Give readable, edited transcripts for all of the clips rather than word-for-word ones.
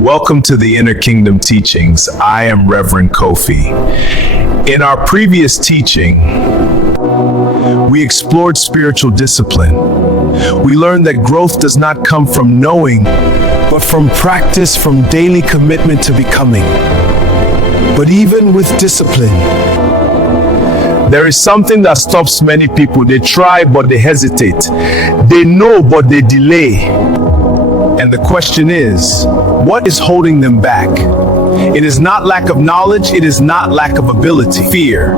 Welcome to the Inner Kingdom Teachings. I am Reverend Kofi. In our previous teaching, we explored spiritual discipline. We learned that growth does not come from knowing, but from practice, from daily commitment to becoming. But even with discipline, there is something that stops many people. They try, but they hesitate. They know, but they delay. And the question is, what is holding them back? It is not lack of knowledge, it is not lack of ability. Fear.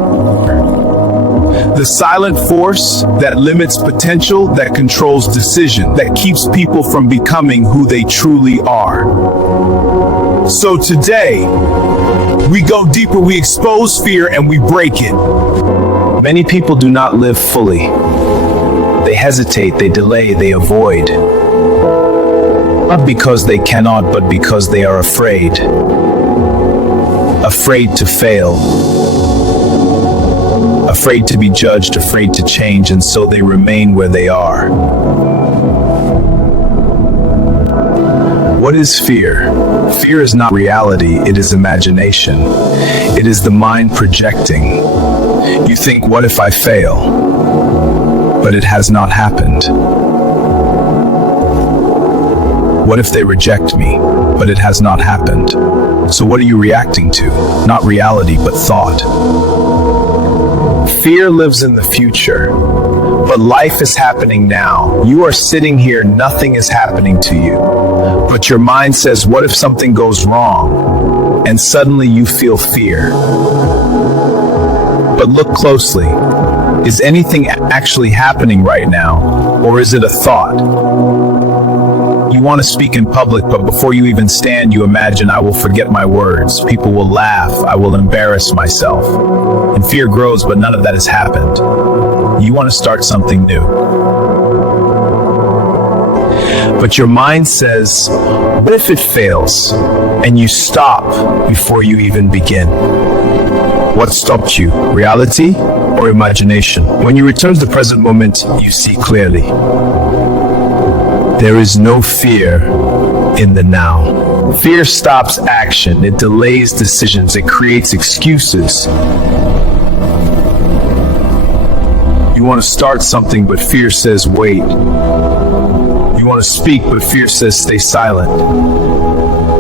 The silent force that limits potential, that controls decision, that keeps people from becoming who they truly are. So today, we go deeper, we expose fear, and we break it. Many people do not live fully. They hesitate, they delay, they avoid. Not because they cannot, but because they are afraid. Afraid to fail. Afraid to be judged, afraid to change, and so they remain where they are. What is fear? Fear is not reality, it is imagination. It is the mind projecting. You think, what if I fail? But it has not happened. What if they reject me? But it has not happened. So what are you reacting to? Not reality, but thought. Fear lives in the future, but life is happening now. You are sitting here, nothing is happening to you. But your mind says, what if something goes wrong? And suddenly you feel fear. But look closely. Is anything actually happening right now? Or is it a thought? You want to speak in public, but before you even stand, you imagine, I will forget my words. People will laugh. I will embarrass myself. And fear grows, but none of that has happened. You want to start something new. But your mind says, what if it fails? And you stop before you even begin. What stopped you? Reality or imagination? When you return to the present moment, you see clearly. There is no fear in the now. Fear stops action. It delays decisions. It creates excuses. You want to start something, but fear says wait. You want to speak, but fear says stay silent.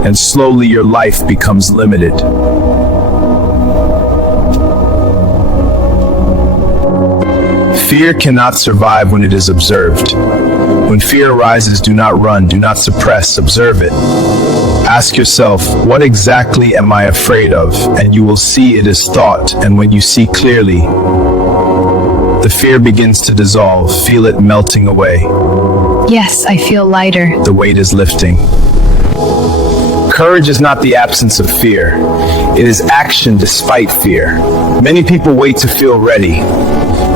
And slowly your life becomes limited. Fear cannot survive when it is observed. When fear arises, do not run, do not suppress, observe it. Ask yourself, what exactly am I afraid of? And you will see it is thought. And when you see clearly, the fear begins to dissolve. Feel it melting away. Yes, I feel lighter. The weight is lifting. Courage is not the absence of fear. It is action despite fear. Many people wait to feel ready,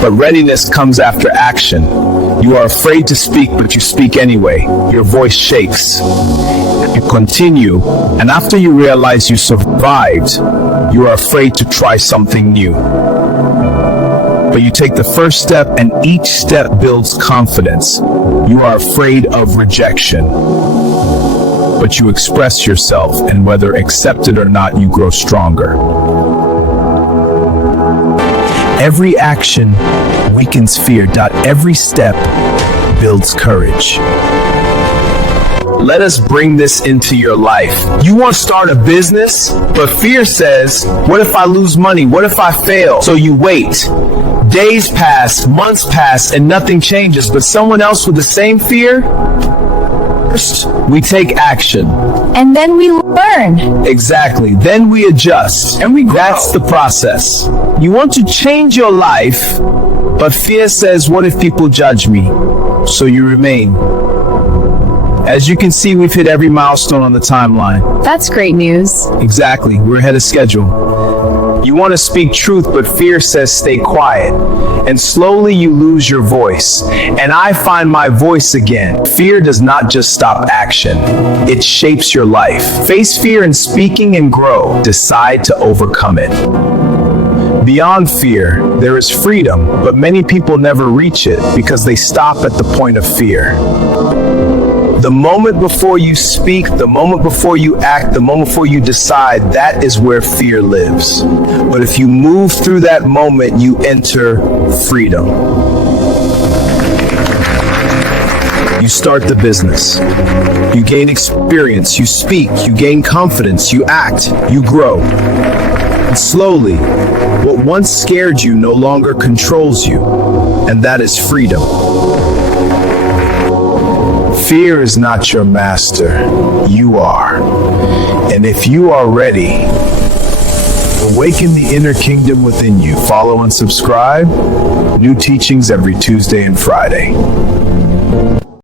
but readiness comes after action. You are afraid to speak, but you speak anyway. Your voice shakes. You continue, and after you realize you survived, you are afraid to try something new. But you take the first step, and each step builds confidence. You are afraid of rejection, but you express yourself, and whether accepted or not, you grow stronger. Every action weakens fear. Every step builds courage. Let us bring this into your life. You want to start a business, but fear says, what if I lose money? What if I fail? So you wait. Days pass, months pass, and nothing changes. But someone else with the same fear? First, we take action. And then we learn. Exactly. Then we adjust. And we grow. That's the process. You want to change your life, but fear says, what if people judge me? So you remain. As you can see, we've hit every milestone on the timeline. That's great news. Exactly. We're ahead of schedule. You want to speak truth, but fear says stay quiet. And slowly you lose your voice. And I find my voice again. Fear does not just stop action. It shapes your life. Face fear in speaking and grow. Decide to overcome it. Beyond fear, there is freedom, but many people never reach it because they stop at the point of fear. The moment before you speak, the moment before you act, the moment before you decide, that is where fear lives. But if you move through that moment, you enter freedom. You start the business. You gain experience, you speak, you gain confidence, you act, you grow. And slowly, what once scared you no longer controls you, and that is freedom. Fear is not your master, you are. And if you are ready, awaken the inner kingdom within you. Follow and subscribe. New teachings every Tuesday and Friday.